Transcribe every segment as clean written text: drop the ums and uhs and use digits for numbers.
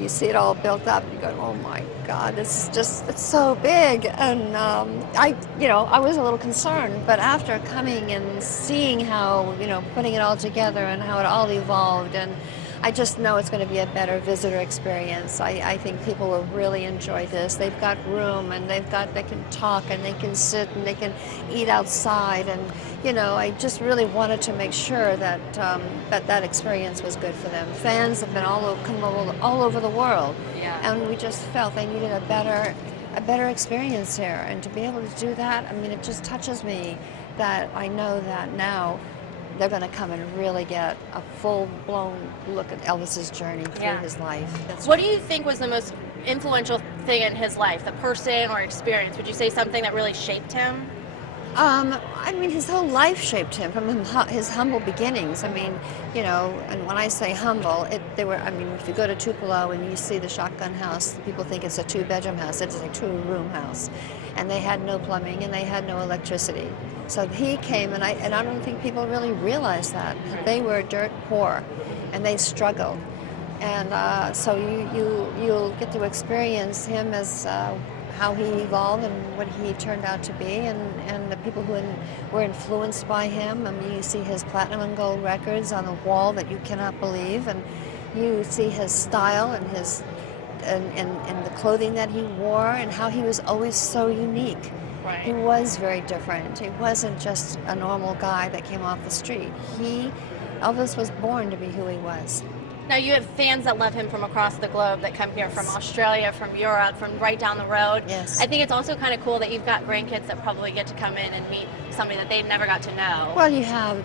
you see it all built up, and you go, oh my God, it's so big. And I was a little concerned, but after coming and seeing how, putting it all together and how it all evolved, and I just know it's going to be a better visitor experience. I think people will really enjoy this. They've got room, and they can talk, and they can sit, and they can eat outside, and I just really wanted to make sure that that experience was good for them. Fans have been come all over the world, and we just felt they needed a better experience here, and to be able to do that, I mean, it just touches me that I know that now they're going to come and really get a full-blown look at Elvis's journey through his life. What do you think was the most influential thing in his life, the person or experience? Would you say something that really shaped him? I mean, his whole life shaped him from his humble beginnings. I mean, and when I say humble, if you go to Tupelo and you see the shotgun house, people think it's a two-bedroom house. It's a two-room house. And they had no plumbing, and they had no electricity. So he came, and I don't think people really realize that. They were dirt poor, and they struggled. And so you'll get to experience him as how he evolved and what he turned out to be, and the people who were influenced by him. I mean, you see his platinum and gold records on the wall that you cannot believe, and you see his style and his and the clothing that he wore, and how he was always so unique. Right. He was very different. He wasn't just a normal guy that came off the street. Elvis was born to be who he was. Now, you have fans that love him from across the globe that come here from Australia, from Europe, from right down the road. Yes. I think it's also kind of cool that you've got grandkids that probably get to come in and meet somebody that they never got to know. Well, you have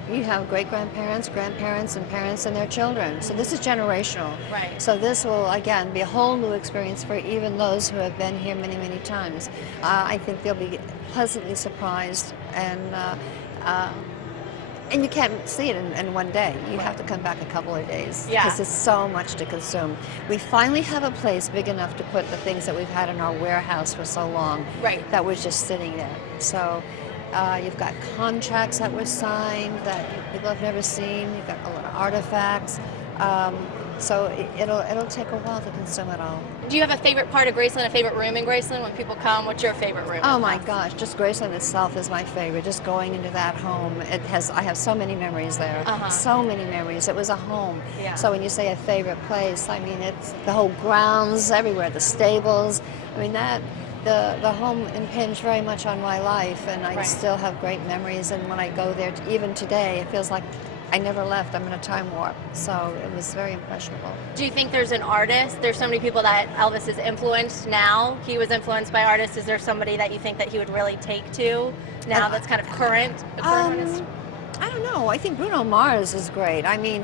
great-grandparents, grandparents, and parents and their children. So this is generational. Right. So this will, again, be a whole new experience for even those who have been here many, many times. I think they'll be pleasantly surprised, and you can't see it in one day. You have to come back a couple of days because it's so much to consume. We finally have a place big enough to put the things that we've had in our warehouse for so long that was just sitting there. So you've got contracts that were signed that people have never seen. You've got a lot of artifacts. So it'll take a while to consume it all. Do you have a favorite part of Graceland, a favorite room in Graceland? When people come, what's your favorite room? Oh my gosh, just Graceland itself is my favorite. Just going into that home, I have so many memories there. So many memories. It was a home. Yeah. So when you say a favorite place, I mean, it's the whole grounds everywhere, the stables. I mean, the home impinged very much on my life, and I still have great memories. And when I go there, even today, it feels like I never left. I'm in a time warp. So it was very impressionable. Do you think there's an artist? There's so many people that Elvis has influenced now. He was influenced by artists. Is there somebody that you think that he would really take to now that's kind of current? Artist? I don't know. I think Bruno Mars is great. I mean,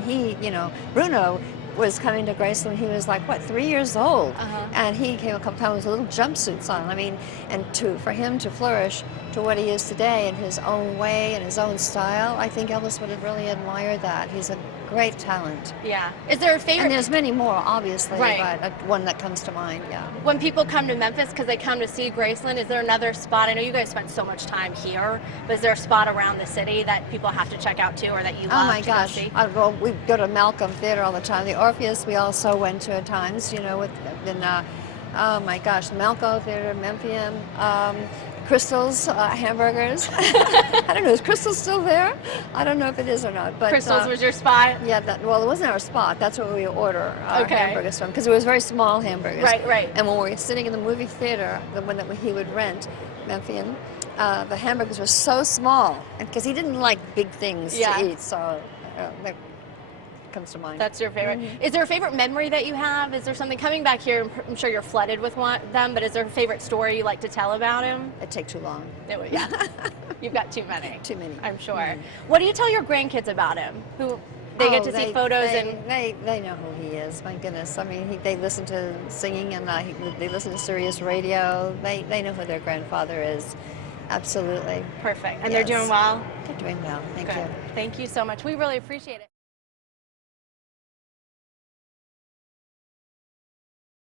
Bruno was coming to Graceland. He was like, what, 3 years old? And he came a couple times with little jumpsuits on. I mean, and for him to flourish to what he is today in his own way and his own style, I think Elvis would have really admired that. He's a great talent. Yeah. Is there a favorite? And there's many more, obviously, but one that comes to mind, When people come to Memphis because they come to see Graceland, is there another spot? I know you guys spent so much time here, but is there a spot around the city that people have to check out too, or that you love? Oh my gosh. We go to Malcolm Theater all the time. The Orpheus we also went to at times, oh my gosh, Malco Theater, Memphian, Crystal's hamburgers. I don't know, is Crystal still there? I don't know if it is or not. But Crystal's was your spot? Yeah, well, it wasn't our spot. That's where we order hamburgers from, because it was very small hamburgers. Right. And when we were sitting in the movie theater, the one that he would rent, Memphian, the hamburgers were so small, because he didn't like big things to eat, so that comes to mind. That's your favorite. Is there a favorite memory that you have? Is there something coming back here? I'm sure you're flooded with them, but is there a favorite story you like to tell about him? It'd take too long. You've got too many. Too many. I'm sure. What do you tell your grandkids about him? They get to see photos they know who he is. My goodness. I mean, they listen to singing, and they listen to Sirius Radio. They know who their grandfather is. Absolutely. Perfect. And they're doing well? They're doing well. Thank you. Thank you so much. We really appreciate it.